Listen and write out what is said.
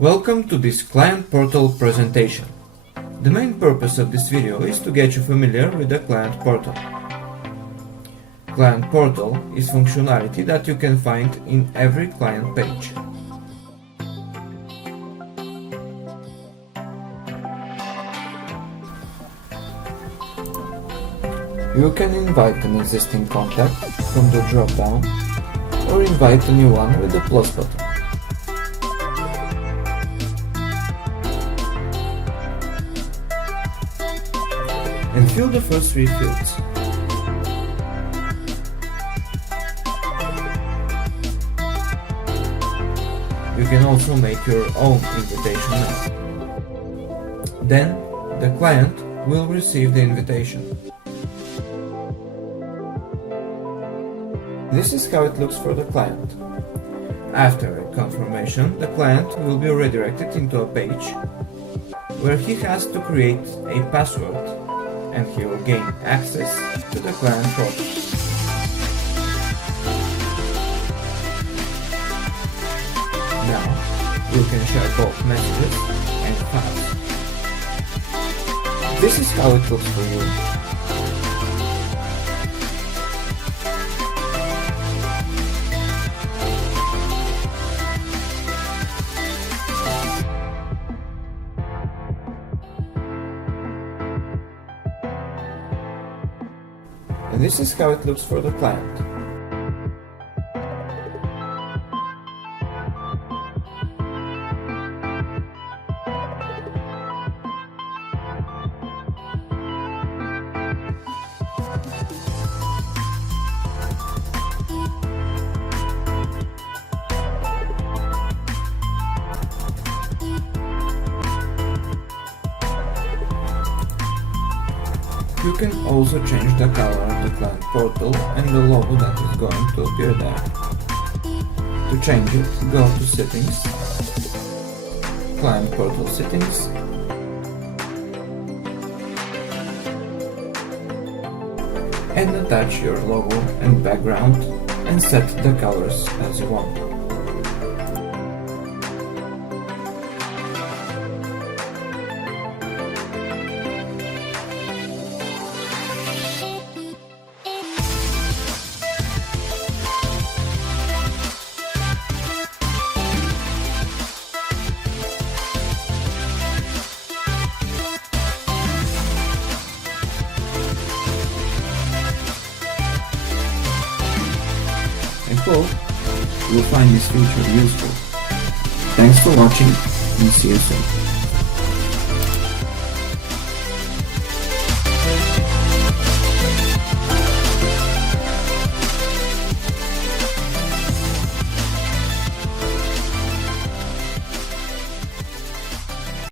Welcome to this Client Portal presentation. The main purpose of this video is to get you familiar with the Client Portal. Client Portal is functionality that you can find in every client page. You can invite an existing contact from the drop-down or invite a new one with the plus button. And fill the first three fields. You can also make your own invitation now. Then the client will receive the invitation. This is how it looks for the client. After a confirmation, the client will be redirected into a page where he has to create a password and he will gain access to the client portal. Now, you can share both messages and files. This is how it looks for you. And this is how it looks for the client. You can also change the color of the client portal and the logo that is going to appear there. To change it, go to Settings, Client Portal Settings, and attach your logo and background and set the colors as you want. I hope you will find this feature useful. Thanks for watching and see you soon.